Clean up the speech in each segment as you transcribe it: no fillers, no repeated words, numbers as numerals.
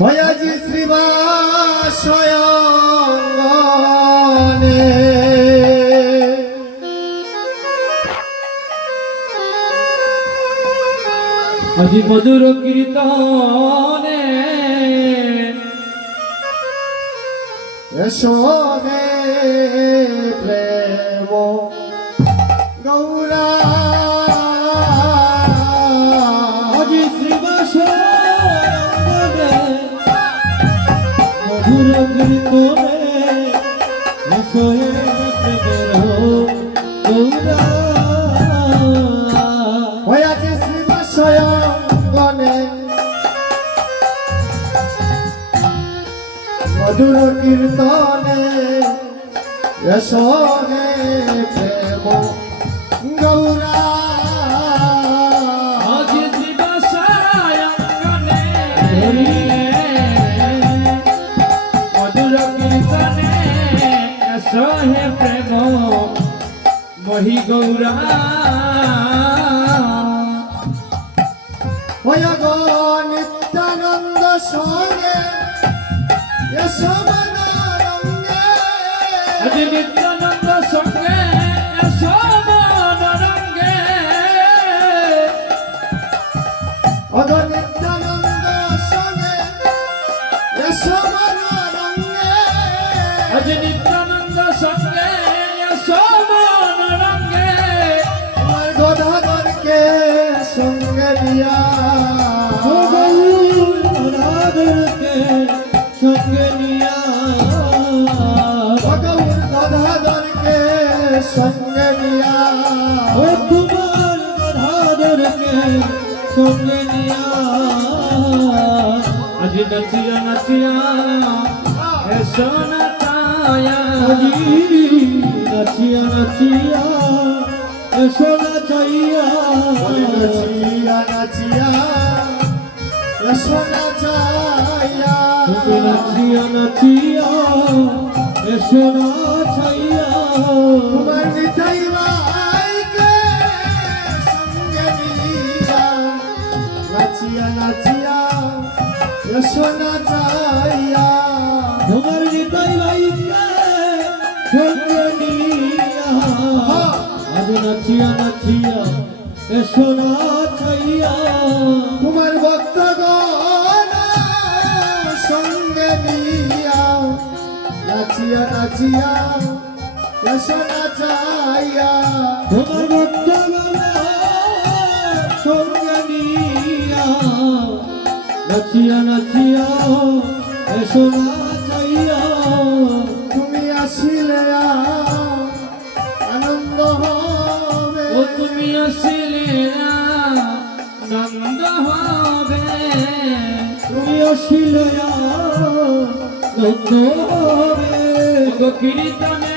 হয়াজি শ্রীবাসয়ঙ্গনে আজি মধুর কীর্তনে এসো হে প্রেম গৌরা আজি শ্রীবাসয়ঙ্গনে মধুর কীর্তনে এসো হে প্রেমের গৌরা হয়াজি শ্রীবাসয়ঙ্গনে মধুর কীর্তনে এসো হে প্রেম গৌরা আজি শ্রীবাসয়ঙ্গনে মধুর কীর্তনে এসো হে প্রেম মহি গৌরা হয়া গো নিত্যানন্দ সঙ্গে এসো মনোরঙ্গে আজি নিত্যানন্দ সঙ্গে এসো মনোরঙ্গে অগ নিত্যানন্দ সঙ্গে এসো মনোরঙ্গে আজি নিত্যানন্দ সঙ্গে এসো মনোরঙ্গে আমার গদাধরকে সঙ্গে নিয়া গদাধরকে সঙ্গে নিয়া ভগবান গদাধরকে সঙ্গে নিয়া ও তোমার গদাধরকে সঙ্গে নিয়া আজি নাচিয়া নাচিয়া এসো নাচায়া আজি নাচিয়া নাচিয়া এসো নাচাইয়া নাচিয়া নাচিয়া এসো নাচাইয়া তুমি নাচিয়া নাচিয়া এসো নাচাইয়া তোমার নিতাই ভাইকে সঙ্গে নিয়া নাচিয়া নাচিয়া এসো নাচাইয়া তোমার নিতাই ভাইকে সঙ্গে নিয়া আজ নাচিয়া নাচিয়া এসো নাচাইয়া তোমার ভক্তগণ সঙ্গে নিয়া নাচিয়া নাচিয়া এসো নাচাইয়া তোমার ভক্তগণ সঙ্গে নিয়া নাচিয়া নাচিয়া এসো নাচাইয়া তুমি আসিলে আনন্দ হবে ও তুমি আসিলে নন্দ হবে তুমি আসিলে নন্দ হবে গো কীর্তনে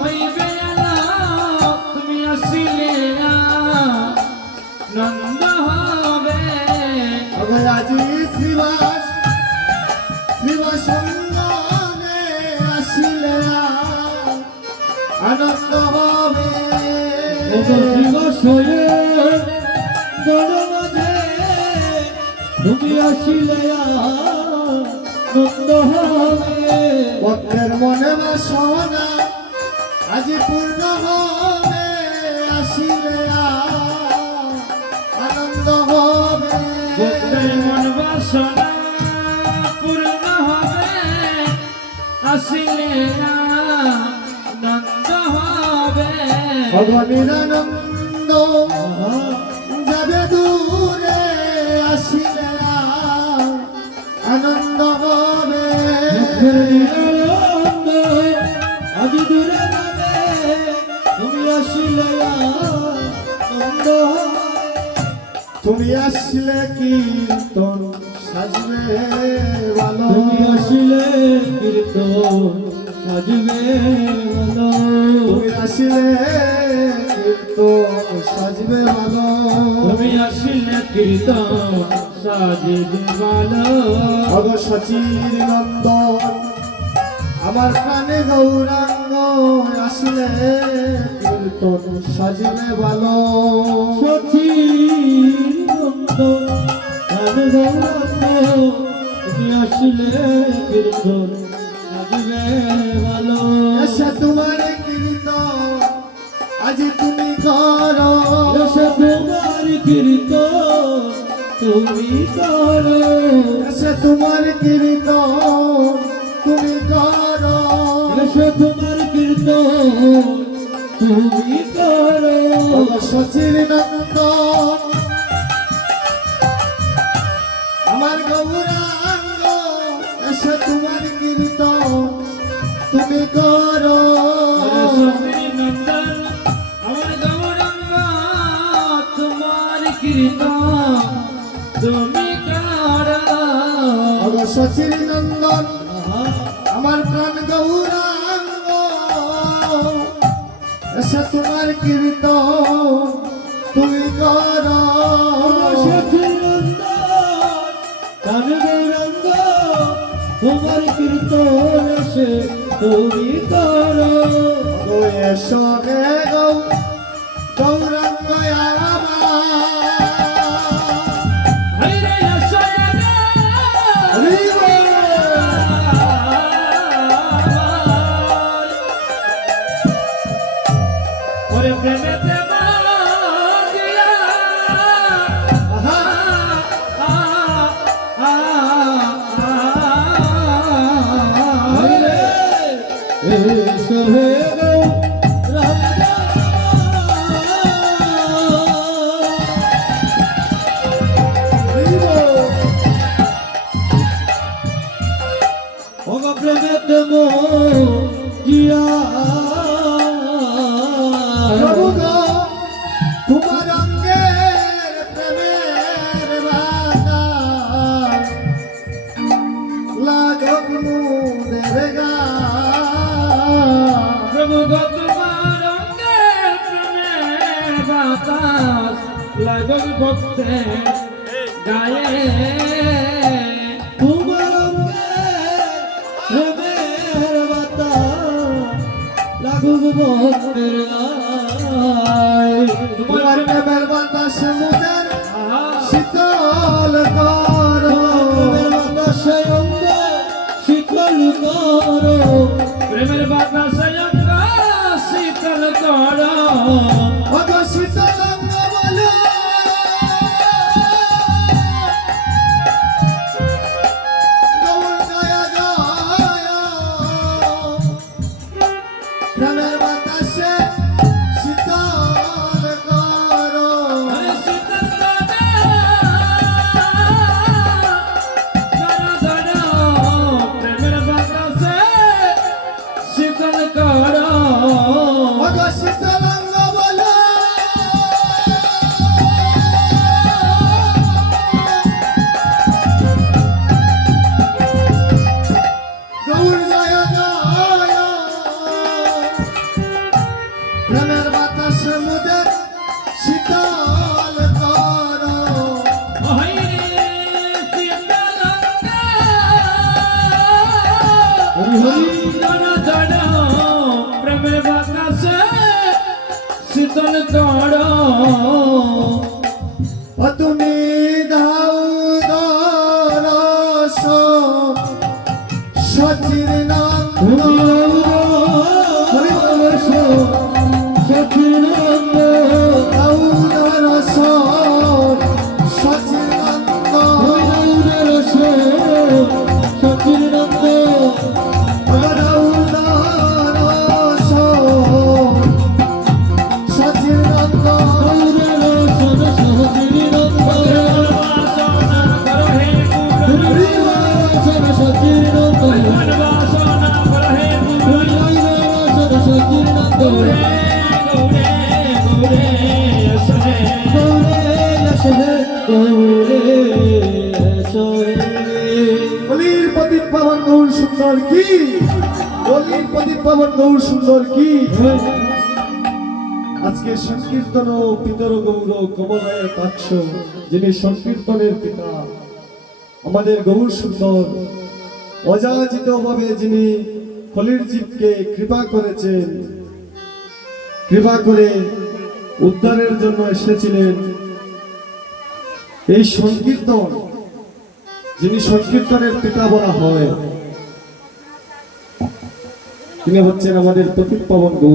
হইবে না তুমি আসিলে নন্দ হবে আজি শ্রীবাসঙ্গনে আসিলে আনন্দ হবে শিবাশয়ে গণমাঝে তুমি আসিলে নন্দ হবে ভক্তের মনে বাসনা আজি পূর্ণ হবে আসিলে আনন্দ হবে ভক্তের মন বাসনা পূর্ণ হবে আসিলে নন্দ হবে ভগবানের আনন্দ যাবে দূরে আসিলে আনন্দ হবে আনন্দ আজি দূরে যাবে তুমি আসিলে নন্দ হবে তুমি আসলে কীর্তন সাজবে ভালো তুমি আসিলে কীর্তন সাজবে ভালো তুমি আসলে কীর্তন সাজবে ভালো তুমি আসিলে কীর্তন সাজবে ভালো ভগ সচির নন্দন আমার প্রাণে গৌরাঙ্গ আসলে কীর্তন সাজবে ভালো সচির নন্দন প্রাণ গৌরাঙ্গ আসলে কীর্তন সাজবে ভালো এসে তোমার কীর্তন আজ তুমি করো, এসে তোমার কীর্তন তুমি করো এসে তোমার কীর্তন তুমি করো, এসে তোমার কীর্তন তুমি করো সচির নন্দন আমার গৌরাঙ্গ এসে তোমার কীর্তন তুমি করো, নন্দন আমার গৌরাঙ্গ তোমার কীর্তন তুমি করো সচির নন্দন আমার প্রাণ গৌরাঙ্গ এসে তোমার কীর্তন তুমি করো, তোমার কীর্তন এসে তুমি করো ও এসো হে গৌরাঙ্গ হরে এসো ওরে প্রেমেতে মাগিয়া এসো হে প্রেমেতে জিয়া প্রভু গো তোমার অঙ্গের প্রেমের বাগান লাগক মুদের গান, প্রভু গো তোমার অঙ্গের প্রেমে বাতাস লাগল ভক্তে গায়ে তোমার অঙ্গের প্রেমের বাতাস লাগুক ভক্তের গায়ে তোমার প্রেমের বাতাস মুদের শীতল করো, প্রেমের বাতাসে অঙ্গ শীতল করো প্রেমের বাতাসে অঙ্গ শীতল করো অগ শীতল অঙ্গ বলো গৌর দয়া দয়া, প্রেমের বাতাসে শীতল করো, হরে শীতল করো প্রেমের বাতাসে শীতল করো অগ শীতল অঙ্গ বলো গৌর দয়া দয়া, প্রেমের বাতাস মুদের শীতল করো, হরে শীতল প্রেমের বাতাসে শীতল করো ও তুমি দাও দরস সচির নন্দ দাও দরস সচির নন্দ দাও দরস সচির নন্দ বলির প্রদীপ পাবন গৌর সুন্দর কি, বলির প্রদীপ পাবন গৌর সুন্দর কি। আজকে সংকীর্তন পিতর গৌর কমলায় পাচ্ছ, যিনি সংকীর্তনের পিতা আমাদের গৌর সুন্দর অযাচিত ভাবে যিনি কলির জীবকে কৃপা করেছেন, কৃপা করে উদ্ধারের জন্য এসেছিলেন। এই সংকীর্তন যিনি সংকীর্তনের পিতা বলা হয়, তিনি হচ্ছেন আমাদের পতিত পাবন গৌর।